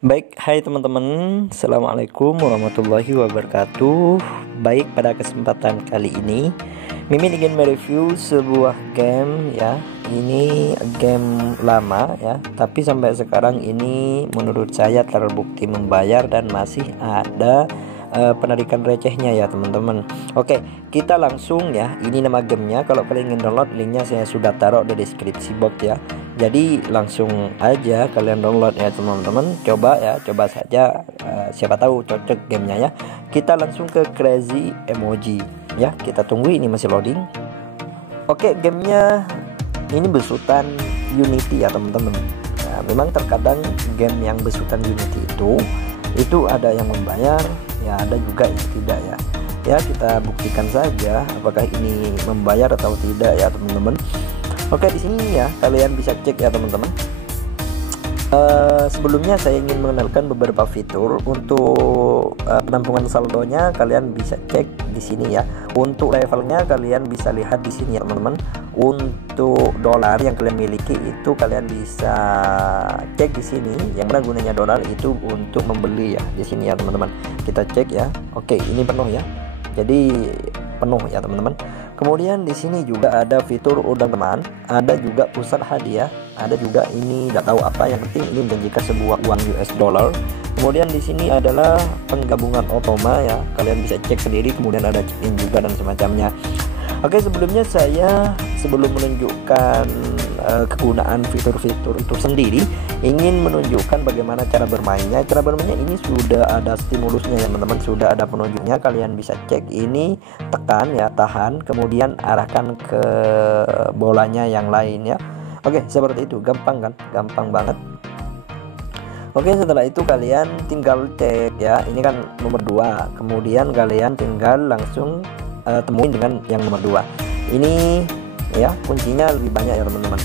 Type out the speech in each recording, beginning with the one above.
Baik, hai teman-teman, Assalamualaikum warahmatullahi wabarakatuh. Baik, pada kesempatan kali ini Mimin ingin mereview sebuah game ya. Ini game lama ya, tapi sampai sekarang ini menurut saya terbukti membayar dan masih ada penarikan recehnya ya teman-teman. Oke, kita langsung ya. Ini nama gamenya. Kalau kalian ingin download, linknya saya sudah taruh di deskripsi box ya. Jadi langsung aja kalian download ya teman-teman. Coba ya, coba saja, siapa tahu cocok gamenya ya. Kita langsung ke Crazy Emoji ya. Kita tunggu, ini masih loading. Oke, gamenya ini besutan Unity ya teman-teman. Nah, memang terkadang game yang besutan Unity itu ada yang membayar ya, ada juga yang tidak ya. Ya, kita buktikan saja apakah ini membayar atau tidak ya teman-teman. Oke, di sini ya kalian bisa cek ya teman-teman. Sebelumnya saya ingin mengenalkan beberapa fitur untuk penampungan saldonya. Kalian bisa cek di sini ya. Untuk levelnya kalian bisa lihat di sini ya teman-teman. Untuk dolar yang kalian miliki itu kalian bisa cek di sini. Yang mana gunanya dolar itu untuk membeli ya di sini ya teman-teman. Kita cek ya. Oke, ini penuh ya. Jadi penuh ya teman-teman. Kemudian di sini juga ada fitur undang teman, ada juga pusat hadiah, ada juga ini tidak tahu apa, yang penting ini menjanjikan sebuah uang US dollar. Kemudian di sini adalah penggabungan otoma ya, kalian bisa cek sendiri. Kemudian ada check-in juga dan semacamnya. Oke, sebelumnya saya sebelum menunjukkan kegunaan fitur-fitur itu sendiri, ingin menunjukkan bagaimana cara bermainnya. Cara bermainnya ini sudah ada stimulusnya ya teman-teman, sudah ada penunjuknya. Kalian bisa cek ini, tekan ya, tahan, kemudian arahkan ke bolanya yang lain ya. Oke, seperti itu, gampang kan, gampang banget. Oke, setelah itu kalian tinggal cek ya, ini kan nomor 2. Kemudian kalian tinggal langsung temuin dengan yang nomor 2 ini ya. Kuncinya lebih banyak ya teman-teman.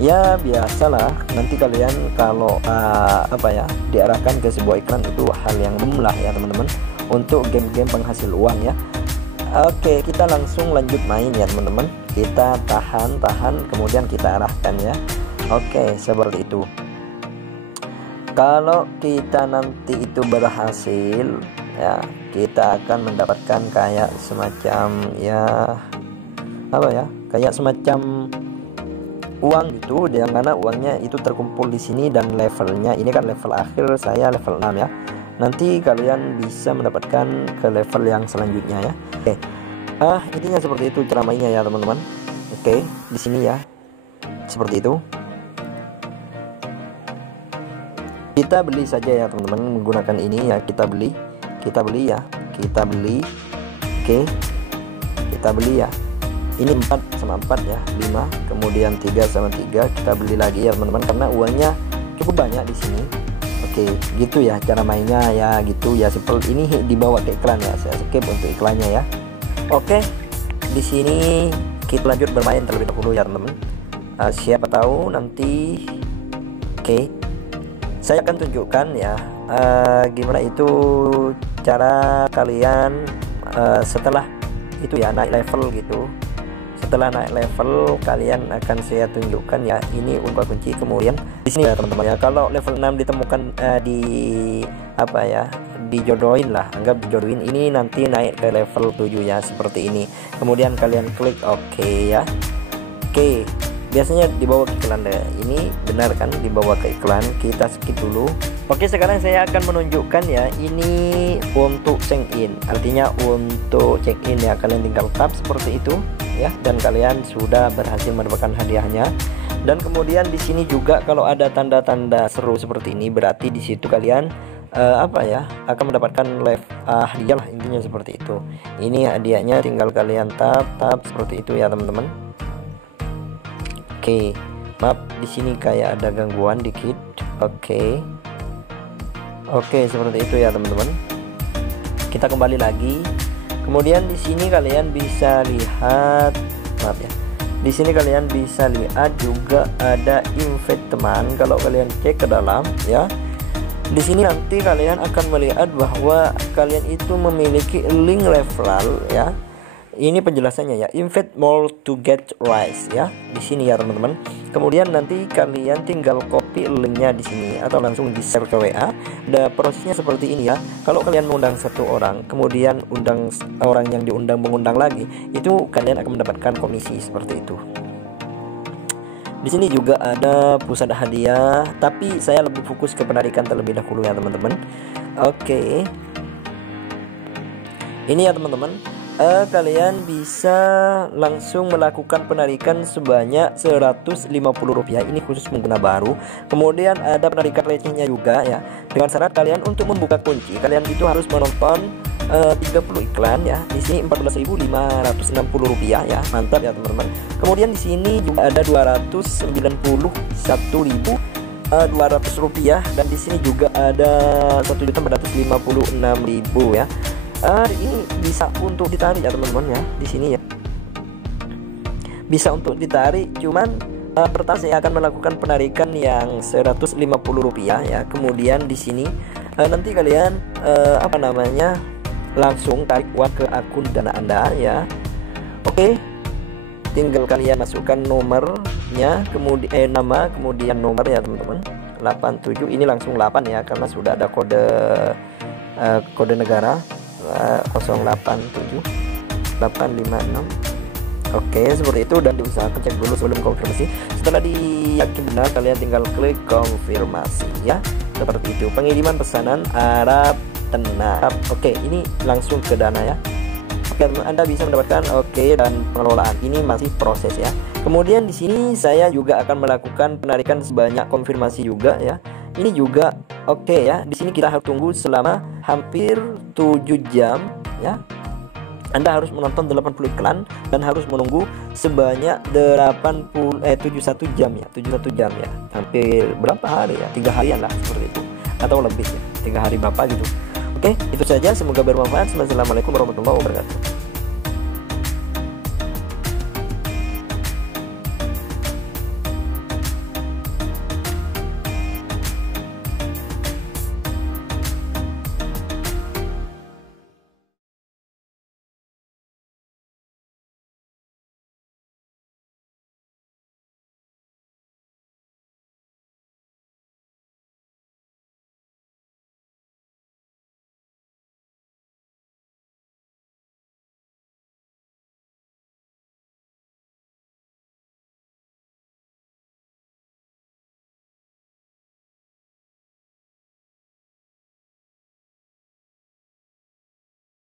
Ya biasalah, nanti kalian kalau diarahkan ke sebuah iklan itu hal yang umum lah ya teman-teman, untuk game-game penghasil uang ya. Oke, kita langsung lanjut main ya teman-teman. Kita tahan, kemudian kita arahkan ya. Oke, seperti itu. Kalau kita nanti itu berhasil ya, kita akan mendapatkan kayak semacam ya, kayak semacam uang gitu, yang mana uangnya itu terkumpul di sini. Dan levelnya ini kan level akhir, saya level 6 ya. Nanti kalian bisa mendapatkan ke level yang selanjutnya ya. Oke, intinya seperti itu cara mainnya ya teman-teman. Oke, di sini ya seperti itu. Kita beli saja ya teman-teman menggunakan ini ya. Kita beli ya, kita beli. Oke, kita beli ya. Ini 4 sama 4 ya, 5, kemudian 3 sama 3. Kita beli lagi ya teman-teman, karena uangnya cukup banyak di sini. Oke, gitu ya cara mainnya ya, gitu ya, simple. Ini dibawa ke iklan ya, saya skip untuk iklannya ya. Oke, di sini kita lanjut bermain terlebih dahulu ya teman-teman. Siapa tahu nanti. Oke, saya akan tunjukkan ya gimana itu cara kalian setelah itu ya naik level gitu. Setelah naik level kalian akan saya tunjukkan ya. Ini ungkap kunci. Kemudian di sini ya teman-teman ya, kalau level 6 ditemukan dijodohin lah, anggap dijodohin, ini nanti naik ke level 7 ya, seperti ini. Kemudian kalian klik oke ya. Oke, biasanya dibawa ke iklan deh. Ini benar kan dibawa ke iklan, kita skip dulu. Oke, sekarang saya akan menunjukkan ya, ini untuk check in, artinya untuk check in ya. Kalian tinggal tap seperti itu ya, dan kalian sudah berhasil mendapatkan hadiahnya. Dan kemudian di sini juga kalau ada tanda-tanda seru seperti ini, berarti di situ kalian akan mendapatkan hadiah lah, intinya seperti itu. Ini hadiahnya, tinggal kalian tap seperti itu ya teman-teman. Oke, maaf di sini kayak ada gangguan dikit. Oke, seperti itu ya teman-teman. Kita kembali lagi. Kemudian di sini kalian bisa lihat, maaf ya, di sini kalian bisa lihat juga ada invite teman. Kalau kalian cek ke dalam ya, di sini nanti kalian akan melihat bahwa kalian itu memiliki link referral ya, ini penjelasannya ya, invite more to get rise ya, di sini ya teman-teman. Kemudian nanti kalian tinggal copy linknya di sini atau langsung di share ke WA. Dan prosesnya seperti ini ya. Kalau kalian mengundang satu orang, kemudian undang orang yang diundang mengundang lagi, itu kalian akan mendapatkan komisi seperti itu. Di sini juga ada pusat hadiah, tapi saya lebih fokus ke penarikan terlebih dahulu ya teman-teman. Oke. Ini ya teman-teman. Kalian bisa langsung melakukan penarikan sebanyak Rp150. Ini khusus pengguna baru. Kemudian ada penarikan recehnya juga ya. Dengan syarat kalian untuk membuka kunci, kalian itu harus menonton 30 iklan ya. Di sini Rp14.560 ya. Mantap ya teman-teman. Kemudian di sini juga ada Rp291.200 dan di sini juga ada Rp1.456.000 ya. Ini bisa untuk ditarik ya teman-teman ya, di sini ya bisa untuk ditarik. Cuman pertama saya akan melakukan penarikan yang Rp150 ya. Kemudian di sini nanti kalian langsung tarik uang ke akun Dana Anda ya. Oke, tinggal kalian masukkan nomornya, kemudian nama, kemudian nomor ya teman-teman. 87 ini langsung 8 ya, karena sudah ada kode negara 087856. Oke, seperti itu, dan diusahakan cek dulu sebelum konfirmasi. Setelah diyakin benar, kalian tinggal klik konfirmasi ya. Seperti itu. Pengiriman pesanan Arab Tenab. Oke, ini langsung ke Dana ya. Oke, Anda bisa mendapatkan dan pengelolaan. Ini masih proses ya. Kemudian di sini saya juga akan melakukan penarikan sebanyak konfirmasi juga ya. Ini juga ya. Di sini kita harus tunggu selama hampir 7 jam ya. Anda harus menonton 80 iklan dan harus menunggu sebanyak 71 jam ya. 71 jam ya. Hampir berapa hari ya? 3 harian lah seperti itu. Atau lebih ya. 3 hari berapa gitu. Oke, itu saja, semoga bermanfaat. Wassalamualaikum warahmatullahi wabarakatuh.